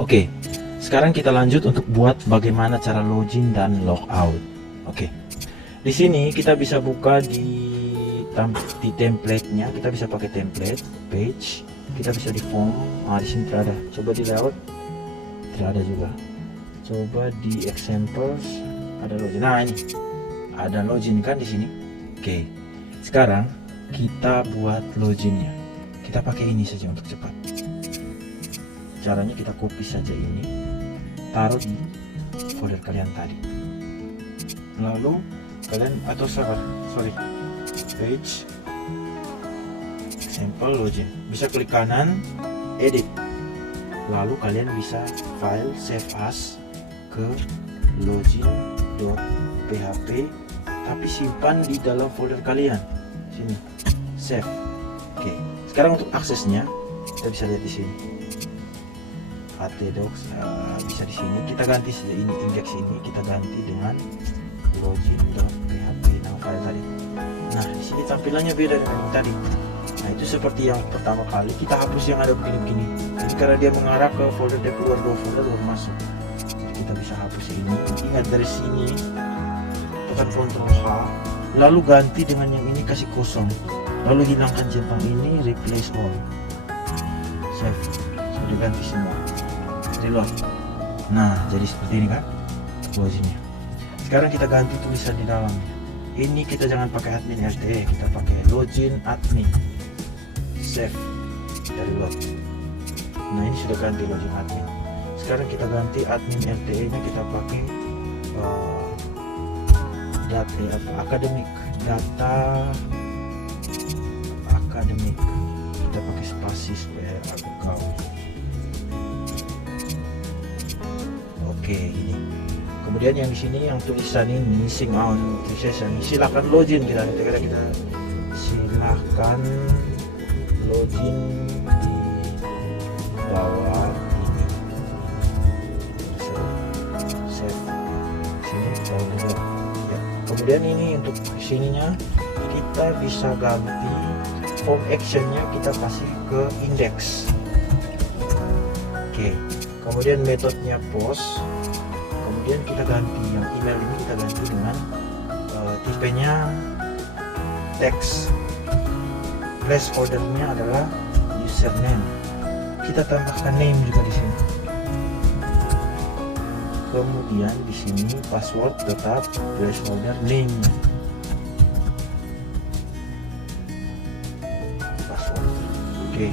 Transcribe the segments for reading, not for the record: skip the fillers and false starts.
Oke, sekarang kita lanjut untuk buat bagaimana cara login dan logout. Oke, di sini kita bisa buka di template-nya. Kita bisa pakai template page, kita bisa di form. Di sini tidak ada. Coba di layout, tidak ada juga. Coba di examples, ada login. Nah, ini ada login kan di sini. Oke, sekarang kita buat loginnya. Kita pakai ini saja untuk cepat. Caranya kita copy saja ini, taruh di folder kalian tadi. Lalu kalian page example login, bisa klik kanan edit, lalu kalian bisa file save as ke login.php, tapi simpan di dalam folder kalian sini, save. Oke, sekarang untuk aksesnya kita bisa lihat di sini htdocs, bisa di sini kita ganti saja ini, index ini kita ganti dengan login.php nama file tadi. Nah, di sini tampilannya beda dengan yang tadi. Nah, itu seperti yang pertama kali kita hapus yang ada begini-begini. Jadi karena dia mengarah ke folder, dia keluar dua folder baru masuk. Jadi kita bisa hapus ini. Ingat dari sini tekan Ctrl H, lalu ganti dengan yang ini, kasih kosong. Lalu hilangkan centang ini, replace all. Save. Sudah ganti semua. Reload. Nah, jadi seperti ini kan loginnya. Sekarang kita ganti tulisan di dalamnya. Ini kita jangan pakai admin LTE, kita pakai login admin. Save. Kita reload. Nah, ini sudah ganti login admin. Sekarang kita ganti admin LTE nya, kita pakai academic data academic. Kita pakai spasi supaya agak gaul. Oke, ini. Kemudian yang di sini yang tulisan ini missing out session, silakan login, kita silakan login di bawah ini. Save. Sini download. Ya. Kemudian ini untuk sininya kita bisa ganti form actionnya, kita kasih ke index. Oke. Kemudian metodenya post. Kemudian kita ganti yang email ini, kita ganti dengan tipenya text. Placeholdernya adalah username. Kita tambahkan name juga di sini. Kemudian di sini password tetap placeholder name. Password. Oke.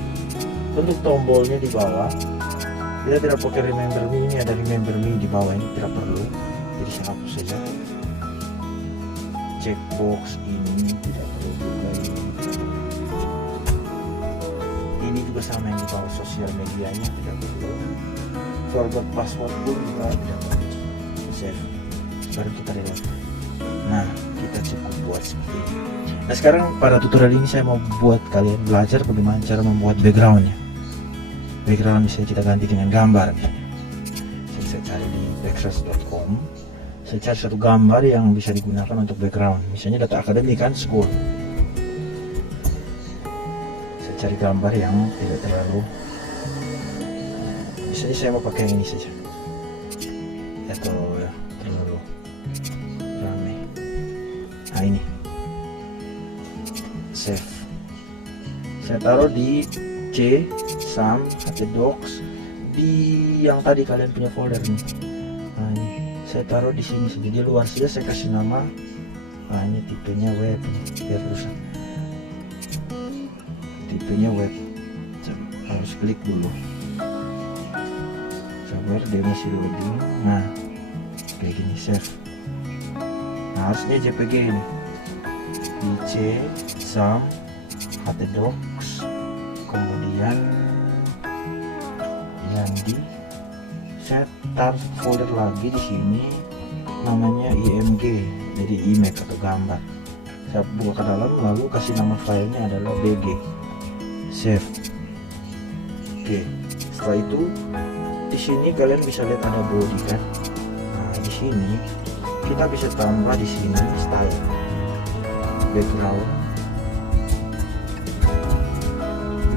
Untuk tombolnya di bawah, kita tidak pakai remember me, ini ada remember me di bawah, ini tidak perlu, jadi saya hapus saja. Checkbox ini tidak perlu juga, ini juga sama yang di bawah, sosial medianya tidak perlu, forward password pun juga tidak perlu. Save, baru kita reload. Nah, kita cukup buat seperti ini. Nah, sekarang pada tutorial ini saya mau buat kalian belajar bagaimana cara membuat backgroundnya. Background bisa kita ganti dengan gambar. Saya cari di backtrace.com, saya cari satu gambar yang bisa digunakan untuk background, misalnya data akademik kan, school. Saya cari gambar yang tidak terlalu, misalnya saya mau pakai yang ini saja atau ya, terlalu rame. Nah, ini save, saya taruh di C htdocs di yang tadi kalian punya folder nih. Nah, ini saya taruh di sini saja, di luar saja saya kasih nama. Nah, ini tipenya web, biar rusak. Tipenya web, harus klik dulu. Sabar, dia masih loading. Nah, kayak gini, save. Nah, harusnya JPG ini. Di C htdocs, kemudian yang di saya taruh folder lagi di sini namanya img, jadi image atau gambar. Saya buka ke dalam, lalu kasih nama filenya adalah bg. Save. Oke, setelah itu di sini kalian bisa lihat ada body kan. Nah, di sini kita bisa tambah di sini style, background,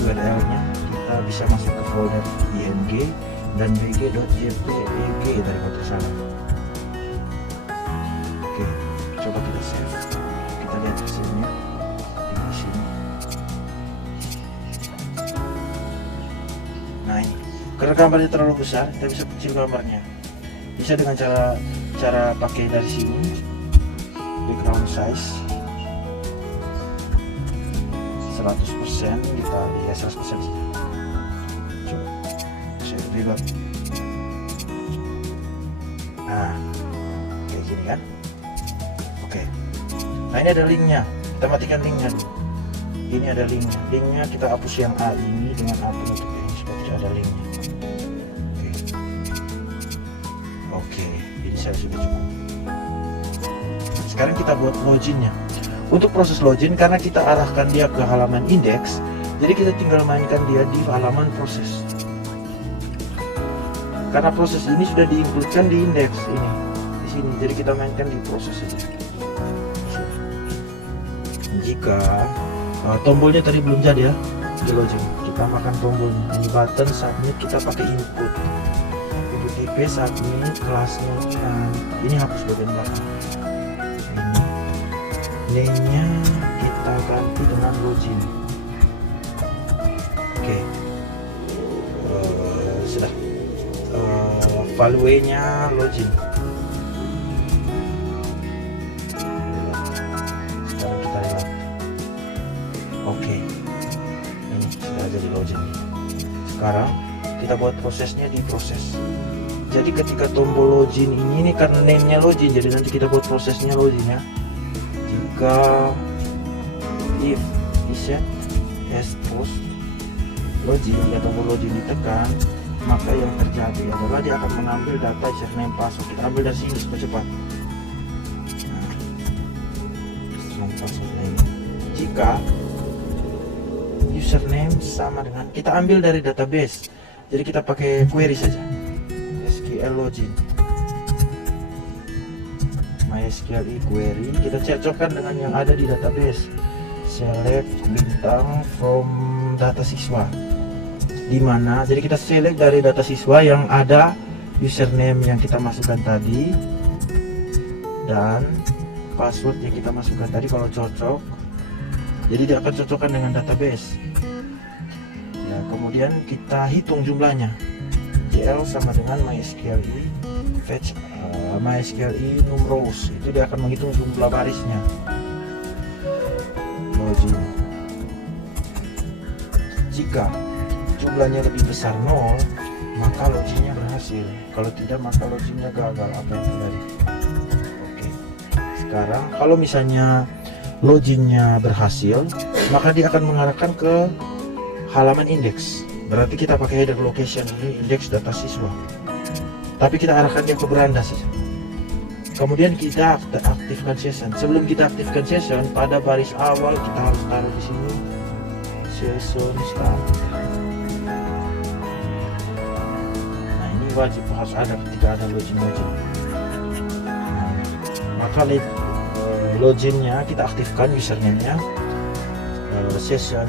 URL nya kita bisa masuk ke folder img, dan bg.jpeg tadi kalau tidak salah. Oke, coba kita save, kita lihat hasilnya di sini. Nah ini, karena gambarnya terlalu besar, kita bisa kecil gambarnya. Bisa dengan cara pakai dari sini, background size 100%, kita lihat 100% saja. Coba saya ribet. Nah, kayak gini kan. Oke. Nah ini ada linknya. Kita matikan linknya dulu. Ini ada linknya. Linknya kita hapus yang A ini dengan A penutup ini supaya tidak ada linknya. Oke. Ini saya sudah cukup. Sekarang kita buat loginnya. Untuk proses login, karena kita arahkan dia ke halaman indeks, jadi kita tinggal mainkan dia di halaman proses. Karena proses ini sudah diinkludkan di indeks ini di sini, jadi kita mainkan di proses saja. Jika tombolnya tadi belum jadi ya di login, kita makan tombolnya. Ini button submit, kita pakai input IP submit kelasnya. Ini hapus bagian belakang. Name-nya kita ganti dengan login. Oke. Sudah. Value-nya login. Sekarang kita lihat. Oke. Ini sudah jadi login. Sekarang kita buat prosesnya di proses. Jadi ketika tombol login ini karena name-nya login, jadi nanti kita buat prosesnya login ya. Jika if set as post login ya, tombol login ditekan, maka yang terjadi adalah dia akan mengambil data username password. Kita ambil dari sini supaya cepat. Nah, username passwordnya ini. Jika username sama dengan, kita ambil dari database, jadi kita pakai query saja, SQL login. MySQL query, kita cocokkan dengan yang ada di database. Select bintang from data siswa. Dimana, jadi kita select dari data siswa yang ada username yang kita masukkan tadi dan password yang kita masukkan tadi kalau cocok. Jadi dia akan cocokkan dengan database. Ya, kemudian kita hitung jumlahnya. GL sama dengan MySQL fetch MySQL numerous, itu dia akan menghitung jumlah barisnya. Login. Jika jumlahnya lebih besar 0, maka loginnya berhasil. Kalau tidak, maka loginnya gagal. Apa yang terjadi? Oke. Sekarang kalau misalnya loginnya berhasil, maka dia akan mengarahkan ke halaman indeks. Berarti kita pakai header location ini indeks data siswa. Tapi kita arahkan dia ke beranda saja. Kemudian kita aktifkan session. Sebelum kita aktifkan session, pada baris awal kita harus taruh di sini session start. Nah ini wajib harus ada ketika ada login. Nah, maka loginnya kita aktifkan, username-nya session.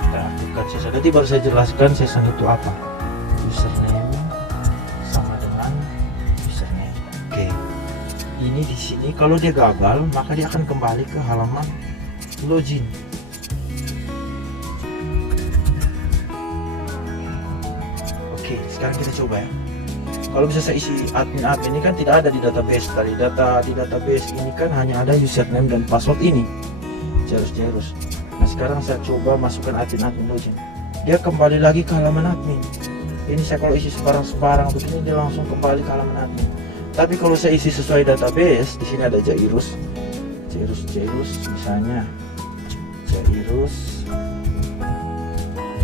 Kita aktifkan session. Nanti baru saya jelaskan session itu apa. Username sama dengan username. Oke. Ini di sini kalau dia gagal, maka dia akan kembali ke halaman login. Oke, sekarang kita coba ya. Kalau bisa saya isi admin ini kan tidak ada di database tadi. Data di database ini kan hanya ada username dan password ini. Jerus. Nah, sekarang saya coba masukkan admin login. Dia kembali lagi ke halaman admin. Ini saya kalau isi sebarang begini dia langsung kembali ke halaman admin. Tapi kalau saya isi sesuai database, di sini ada Jairus misalnya. Jairus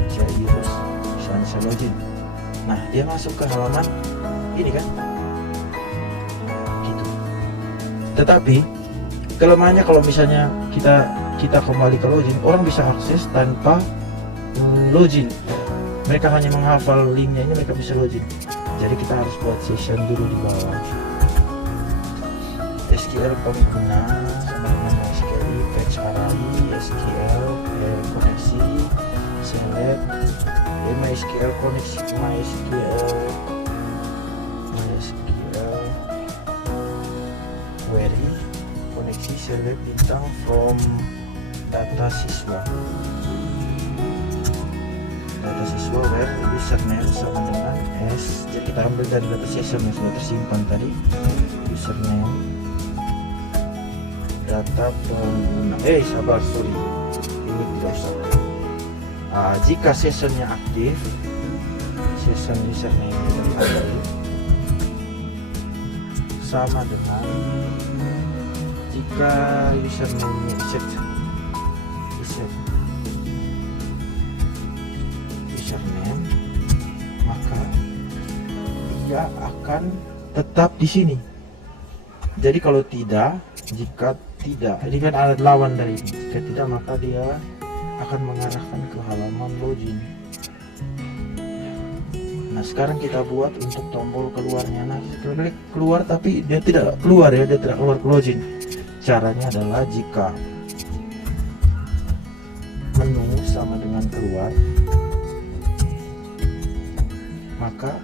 misalnya saya login. Nah, dia masuk ke halaman ini kan. Gitu. Tetapi kelemahannya kalau misalnya kita kembali ke login, orang bisa akses tanpa login. Mereka hanya menghafal linknya ini, mereka bisa login. Jadi kita harus buat session dulu di bawah. SQL pengguna sama dengan SQL fetch array, SQL koneksi, select MySQL koneksi MySQL query koneksi select bintang from data siswa where username sama dengan s. Jadi kita ambil dari data session yang sudah tersimpan tadi, username, data pengguna. Sorry, ini tidak usah. Jika sessionnya aktif, session username ini aktif, sama dengan jika username-nya set username, maka dia akan tetap di sini. Jadi kalau tidak, jika tidak, ini kan ada lawan dari ini. Jika tidak, maka dia akan mengarahkan ke halaman login. Nah, sekarang kita buat untuk tombol keluarnya. Nah, klik keluar tapi dia tidak keluar ya, dia tidak keluar ke login. Caranya adalah jika menu sama dengan keluar, maka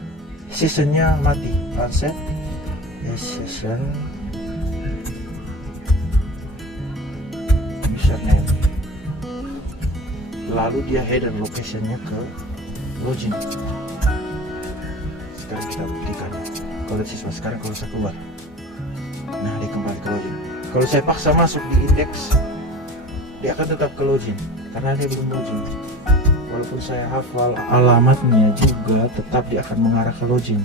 sessionnya mati. Sunset session username, lalu dia hidden locationnya ke login. Sekarang kita buktikan. Kalau siswa sekarang kalau saya keluar, nah dia kembali ke login. Kalau saya paksa masuk di indeks, dia akan tetap ke login karena dia belum login. Walaupun saya hafal alamatnya juga, tetap dia akan mengarah ke login.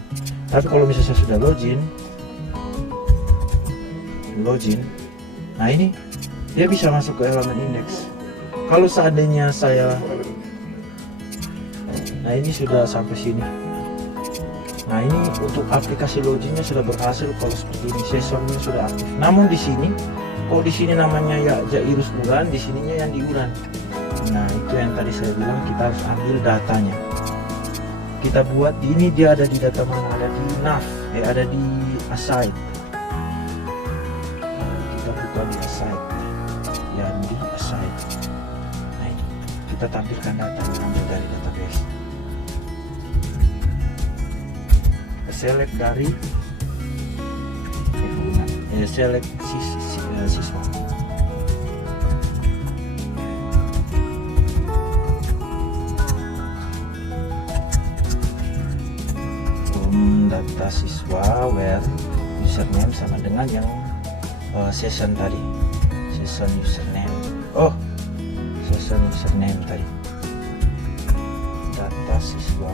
Tapi kalau misalnya saya sudah login, nah ini dia bisa masuk ke elemen indeks. Kalau seandainya saya, nah ini sudah sampai sini. Nah ini untuk aplikasi loginnya sudah berhasil kalau seperti ini, sessionnya sudah aktif. Namun di sini, kalau di sini namanya ya Jairus Uran, di sininya yang diuran. Nah itu yang tadi saya bilang, kita harus ambil datanya. Kita buat ini, dia ada di data mana? Ada di nav, ada di aside. Kita buka di aside, yang di aside. Nah ini kita tampilkan data yang ambil dari database. Select dari select siswa. Data siswa where username sama dengan yang session tadi, session username. Session username tadi, data siswa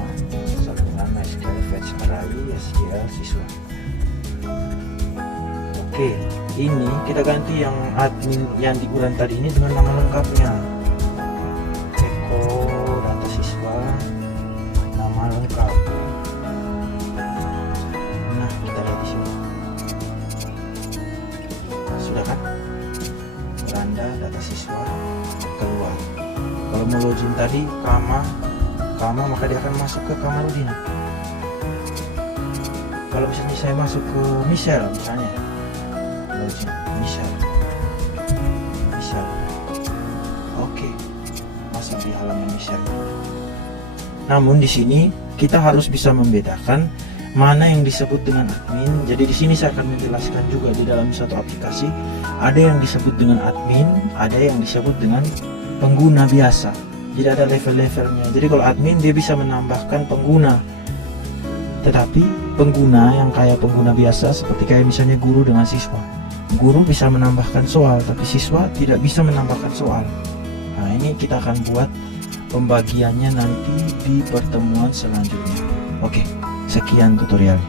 sama dengan MySQL fetch array SQL siswa. Oke, ini kita ganti yang admin yang diuran tadi ini dengan nama lengkapnya. Eko data siswa, nama lengkap. Nah, kita lihat di sini. Sudah kan? Beranda data siswa keluar. Kalau mau login tadi kama, maka dia akan masuk ke Kamarudin. Kalau misalnya saya masuk ke Michelle, misalnya login Michelle. Oke, masuk di halaman Michelle. Namun di sini kita harus bisa membedakan mana yang disebut dengan admin. Jadi di sini saya akan menjelaskan juga di dalam satu aplikasi ada yang disebut dengan admin, ada yang disebut dengan pengguna biasa. Jadi ada level-levelnya. Jadi kalau admin dia bisa menambahkan pengguna, tetapi pengguna yang kayak pengguna biasa seperti kayak misalnya guru dengan siswa, guru bisa menambahkan soal tapi siswa tidak bisa menambahkan soal. Nah ini kita akan buat pembagiannya nanti di pertemuan selanjutnya. Oke, sekian tutorialnya.